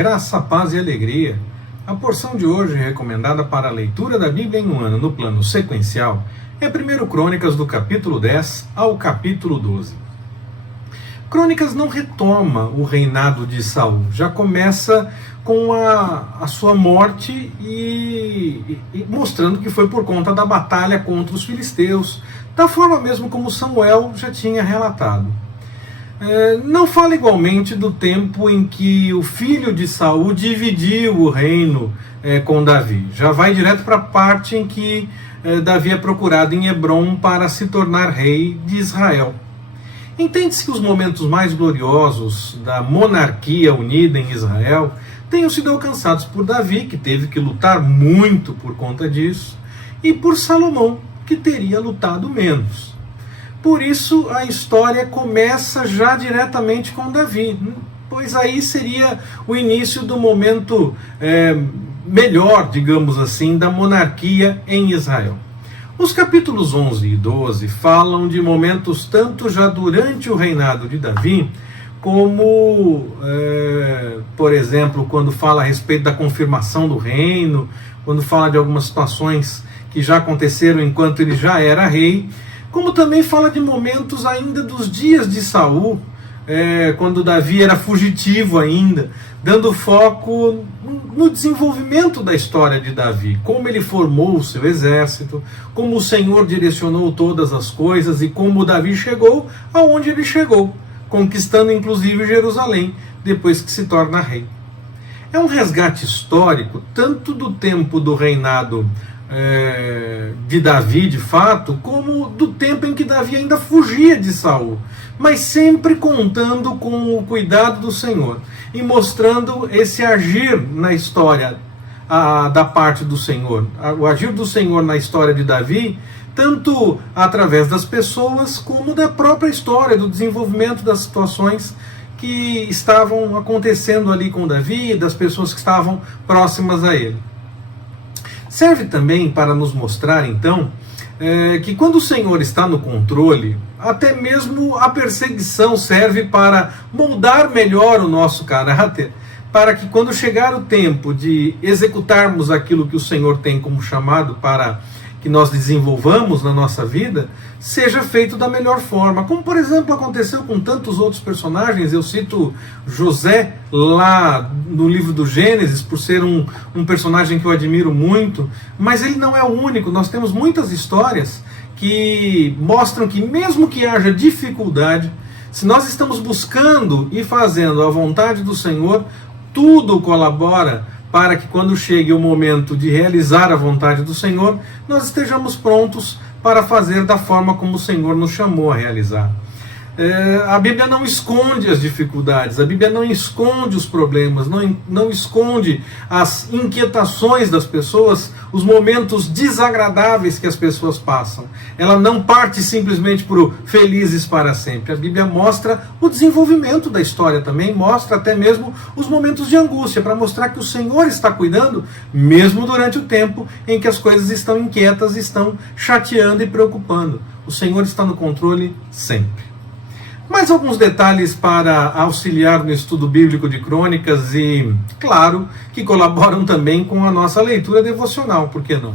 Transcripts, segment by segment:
Graça, paz e alegria. A porção de hoje, recomendada para a leitura da Bíblia em um ano no plano sequencial, é 1 Crônicas do capítulo 10 ao capítulo 12. Crônicas não retoma o reinado de Saul, já começa com a sua morte e mostrando que foi por conta da batalha contra os filisteus, da forma mesmo como Samuel já tinha relatado. Não fala igualmente do tempo em que o filho de Saul dividiu o reino com Davi. Já vai direto para a parte em que Davi é procurado em Hebrom para se tornar rei de Israel. Entende-se que os momentos mais gloriosos da monarquia unida em Israel tenham sido alcançados por Davi, que teve que lutar muito por conta disso, e por Salomão, que teria lutado menos. Por isso a história começa já diretamente com Davi, pois aí seria o início do momento melhor, digamos assim, da monarquia em Israel. Os capítulos 11 e 12 falam de momentos tanto já durante o reinado de Davi, como, por exemplo, quando fala a respeito da confirmação do reino, quando fala de algumas situações que já aconteceram enquanto ele já era rei, como também fala de momentos ainda dos dias de Saul, quando Davi era fugitivo ainda, dando foco no desenvolvimento da história de Davi, como ele formou o seu exército, como o Senhor direcionou todas as coisas e como Davi chegou aonde ele chegou, conquistando inclusive Jerusalém, depois que se torna rei. É um resgate histórico, tanto do tempo do reinado de Davi, de fato, como do tempo em que Davi ainda fugia de Saul, mas sempre contando com o cuidado do Senhor e mostrando esse agir na história da parte do Senhor, o agir do Senhor na história de Davi, tanto através das pessoas como da própria história, do desenvolvimento das situações que estavam acontecendo ali com Davi, das pessoas que estavam próximas a ele. Serve também para nos mostrar, então, que quando o Senhor está no controle, até mesmo a perseguição serve para moldar melhor o nosso caráter, para que quando chegar o tempo de executarmos aquilo que o Senhor tem como chamado para que nós desenvolvamos na nossa vida, seja feito da melhor forma. Como, por exemplo, aconteceu com tantos outros personagens. Eu cito José, lá no livro do Gênesis, por ser um personagem que eu admiro muito, mas ele não é o único. Nós temos muitas histórias que mostram que mesmo que haja dificuldade, se nós estamos buscando e fazendo a vontade do Senhor, tudo colabora para que quando chegue o momento de realizar a vontade do Senhor, nós estejamos prontos para fazer da forma como o Senhor nos chamou a realizar. A Bíblia não esconde as dificuldades, a Bíblia não esconde os problemas, não esconde as inquietações das pessoas, os momentos desagradáveis que as pessoas passam. Ela não parte simplesmente para o felizes para sempre. A Bíblia mostra o desenvolvimento da história também, mostra até mesmo os momentos de angústia, para mostrar que o Senhor está cuidando, mesmo durante o tempo em que as coisas estão inquietas, estão chateando e preocupando. O Senhor está no controle sempre. Mais alguns detalhes para auxiliar no estudo bíblico de Crônicas e, claro, que colaboram também com a nossa leitura devocional, por que não?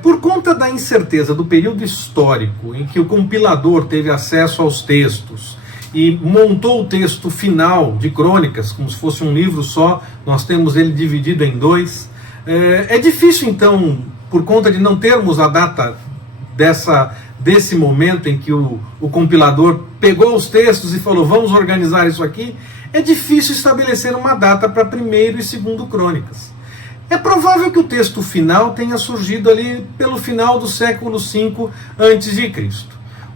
Por conta da incerteza do período histórico em que o compilador teve acesso aos textos e montou o texto final de Crônicas, como se fosse um livro só, nós temos ele dividido em dois, é difícil então, por conta de não termos a data desse momento em que o compilador pegou os textos e falou, vamos organizar isso aqui, é difícil estabelecer uma data para 1º e 2º Crônicas. É provável que o texto final tenha surgido ali pelo final do século V a.C.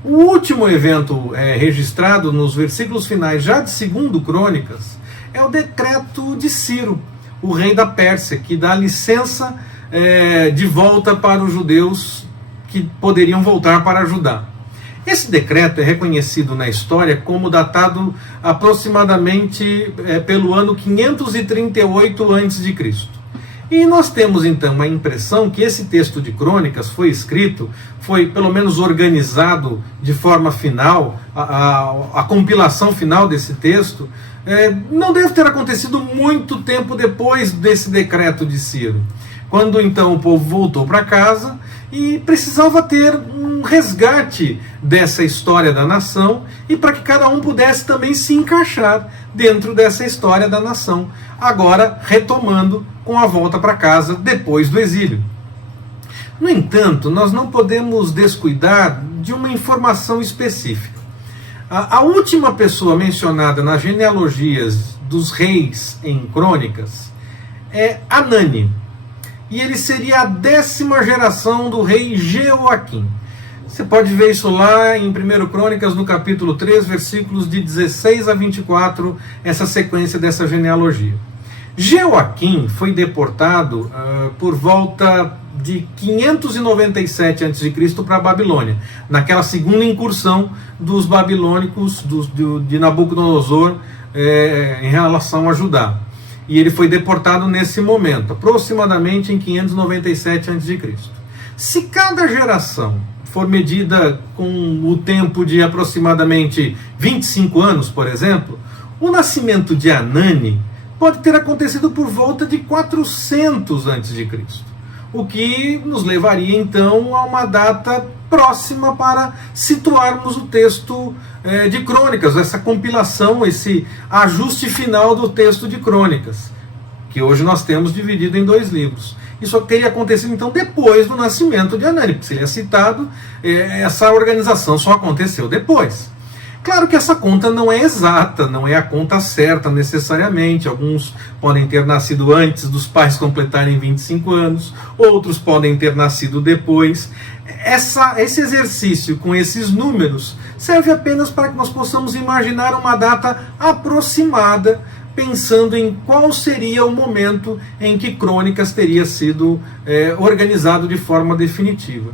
O último evento registrado nos versículos finais já de 2º Crônicas é o decreto de Ciro, o rei da Pérsia, que dá licença de volta para os judeus que poderiam voltar para Judá. Esse decreto é reconhecido na história como datado aproximadamente pelo ano 538 a.C. E nós temos então a impressão que esse texto de Crônicas foi escrito, foi pelo menos organizado de forma final, a compilação final desse texto, não deve ter acontecido muito tempo depois desse decreto de Ciro, quando então o povo voltou para casa e precisava ter um resgate dessa história da nação e para que cada um pudesse também se encaixar dentro dessa história da nação, agora retomando com a volta para casa depois do exílio. No entanto, nós não podemos descuidar de uma informação específica. A última pessoa mencionada nas genealogias dos reis em Crônicas é Anani. E ele seria a 10ª geração do rei Jeoaquim. Você pode ver isso lá em 1 Crônicas, no capítulo 3, versículos de 16 a 24, essa sequência dessa genealogia. Jeoaquim foi deportado por volta de 597 a.C. para a Babilônia, naquela segunda incursão dos babilônicos, de Nabucodonosor, em relação a Judá. E ele foi deportado nesse momento, aproximadamente em 597 a.C. Se cada geração for medida com o tempo de aproximadamente 25 anos, por exemplo, o nascimento de Anani pode ter acontecido por volta de 400 a.C., o que nos levaria então a uma data próxima para situarmos o texto de Crônicas, essa compilação, esse ajuste final do texto de Crônicas, que hoje nós temos dividido em 2 livros. Isso teria acontecido então depois do nascimento de Anani, porque se ele é citado, essa organização só aconteceu depois. Claro que essa conta não é exata, não é a conta certa necessariamente. Alguns podem ter nascido antes dos pais completarem 25 anos, outros podem ter nascido depois. Esse exercício com esses números serve apenas para que nós possamos imaginar uma data aproximada, pensando em qual seria o momento em que Crônicas teria sido organizado de forma definitiva.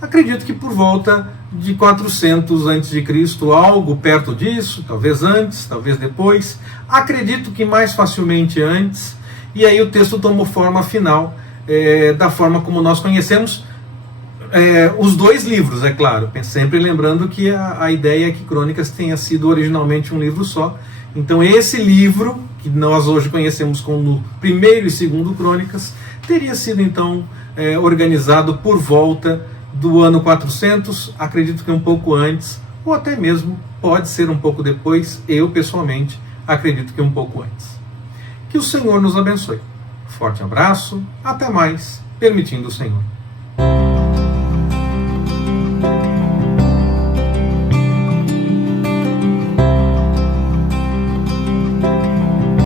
Acredito que por volta de 400 a.C., algo perto disso, talvez antes, talvez depois. Acredito que mais facilmente antes, e aí o texto tomou forma final, da forma como nós conhecemos os 2 livros, é claro, sempre lembrando que a ideia é que Crônicas tenha sido originalmente um livro só. Então esse livro, que nós hoje conhecemos como 1º e 2º Crônicas, teria sido então organizado por volta do ano 400, acredito que um pouco antes, ou até mesmo pode ser um pouco depois. Eu pessoalmente acredito que um pouco antes. Que o Senhor nos abençoe. Forte abraço, até mais, permitindo o Senhor.